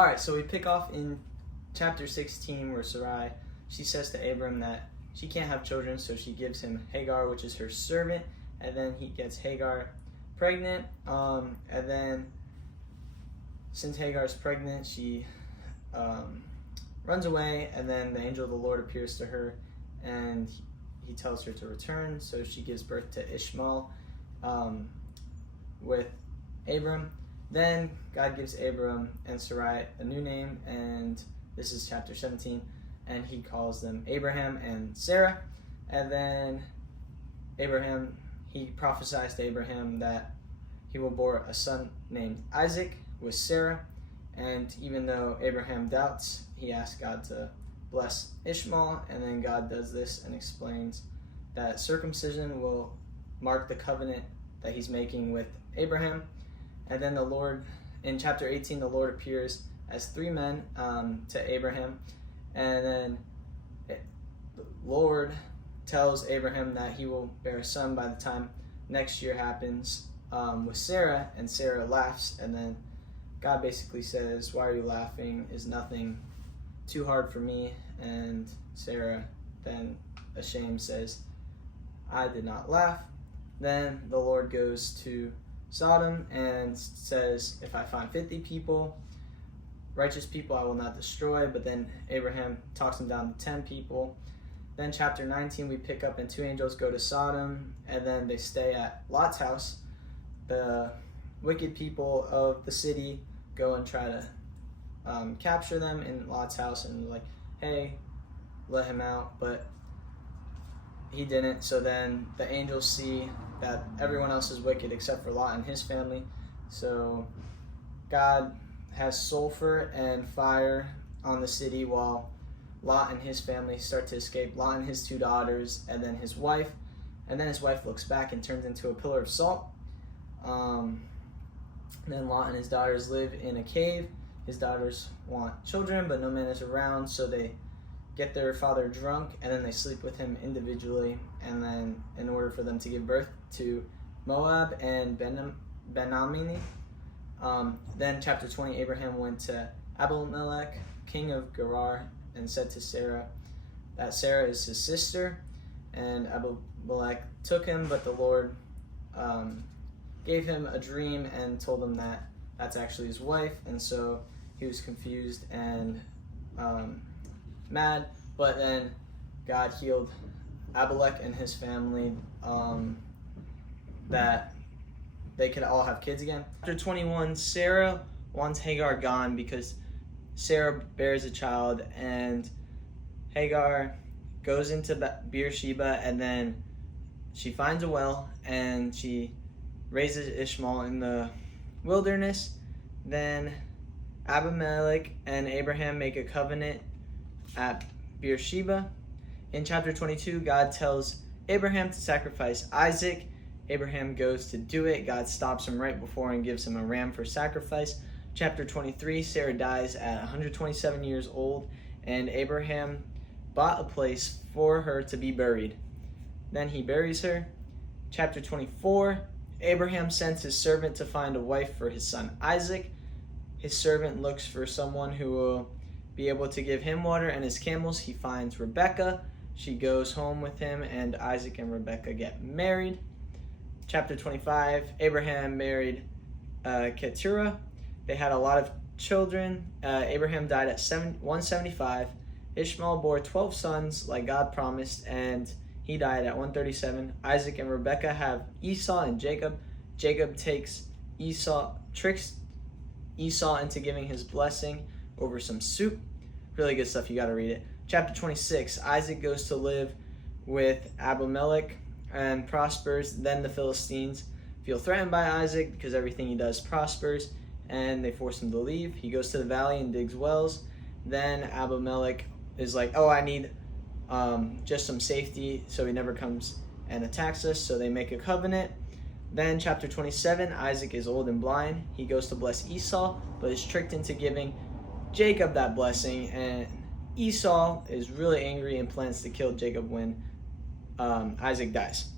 All right, so we pick off in chapter 16 where Sarai, she says to Abram that she can't have children, so she gives him Hagar, which is her servant, and then he gets Hagar pregnant, and then since Hagar's pregnant, she runs away, and then the angel of the Lord appears to her, and he tells her to return, so she gives birth to Ishmael with Abram. Then God gives Abram and Sarai a new name, and this is chapter 17, and he calls them Abraham and Sarah. And then Abraham, he prophesies to Abraham that he will bore a son named Isaac with Sarah, and even though Abraham doubts, he asks God to bless Ishmael, and then God does this and explains that circumcision will mark the covenant that he's making with Abraham. And then the Lord, in chapter 18, the Lord appears as three men to Abraham. And then the Lord tells Abraham that he will bear a son by the time next year happens with Sarah. And Sarah laughs. And then God basically says, "Why are you laughing? Is nothing too hard for me?" And Sarah then, ashamed, says, "I did not laugh." Then the Lord goes to Sodom and says, "If I find 50 people, righteous people, I will not destroy." But then Abraham talks him down to 10 people. Then chapter 19, we pick up and two angels go to Sodom, and then they stay at Lot's house. The wicked people of the city go and try to capture them in Lot's house, and like, "Hey, let him out," but he didn't. So then the angels see that everyone else is wicked except for Lot and his family. So God has sulfur and fire on the city while Lot and his family start to escape. Lot and his two daughters, and then his wife. And then his wife looks back and turns into a pillar of salt. Then Lot and his daughters live in a cave. His daughters want children, but no man is around, so they get their father drunk, and then they sleep with him individually, and then in order for them to give birth to Moab and Ben-Ammi. Then chapter 20, Abraham went to Abimelech, king of Gerar, and said to Sarah that Sarah is his sister, and Abimelech took him, but the Lord gave him a dream and told him that that's actually his wife, and so he was confused and mad. But then God healed Abimelech and his family, that they could all have kids again. Chapter 21, Sarah wants Hagar gone because Sarah bears a child, and Hagar goes into Beersheba, and then she finds a well, and she raises Ishmael in the wilderness. Then Abimelech and Abraham make a covenant at Beersheba. In chapter 22, God tells Abraham to sacrifice Isaac. Abraham goes to do it. God stops him right before and gives him a ram for sacrifice. Chapter 23, Sarah dies at 127 years old, and Abraham bought a place for her to be buried. Then he buries her. Chapter 24, Abraham sends his servant to find a wife for his son Isaac. His servant looks for someone who will be able to give him water and his camels. He finds Rebekah. She goes home with him, and Isaac and Rebekah get married. Chapter 25, Abraham married Keturah. They had a lot of children. Abraham died at 175. Ishmael bore 12 sons like God promised, and he died at 137. Isaac and Rebekah have Esau and Jacob. Jacob tricks Esau into giving his blessing over some soup. Really good stuff, you gotta read it. Chapter 26, Isaac goes to live with Abimelech and prospers. Then the Philistines feel threatened by Isaac because everything he does prospers, and they force him to leave. He goes to the valley and digs wells. Then Abimelech is like, "Oh, I need just some safety so he never comes and attacks us," so they make a covenant. Then chapter 27, Isaac is old and blind. He goes to bless Esau, but is tricked into giving Jacob that blessing, and Esau is really angry and plans to kill Jacob when Isaac dies.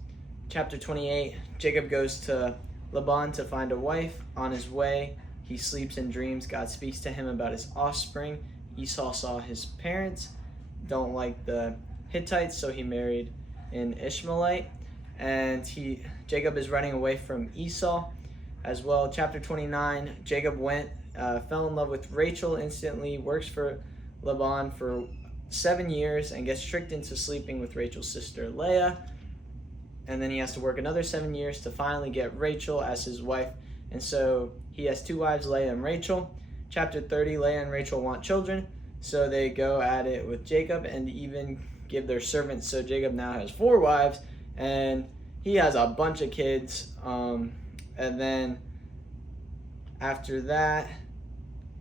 Chapter 28, Jacob goes to Laban to find a wife. On his way, He sleeps in dreams. God speaks to him about his offspring. Esau saw his parents don't like the Hittites, so he married an Ishmaelite. And Jacob is running away from Esau as well. Chapter 29, Jacob fell in love with Rachel instantly, works for Laban for 7 years, and gets tricked into sleeping with Rachel's sister Leah. And then he has to work another 7 years to finally get Rachel as his wife. And so he has 2 wives, Leah and Rachel. Chapter 30, Leah and Rachel want children, so they go at it with Jacob and even give their servants. So Jacob now has 4 wives, and he has a bunch of kids. And then after that,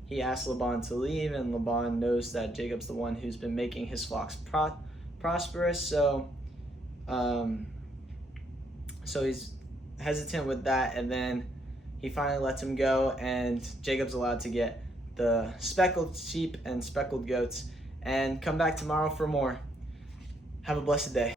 he asks Laban to leave, and Laban knows that Jacob's the one who's been making his flocks prosperous. So he's hesitant with that, and then he finally lets him go, and Jacob's allowed to get the speckled sheep and speckled goats. And come back tomorrow for more. Have a blessed day.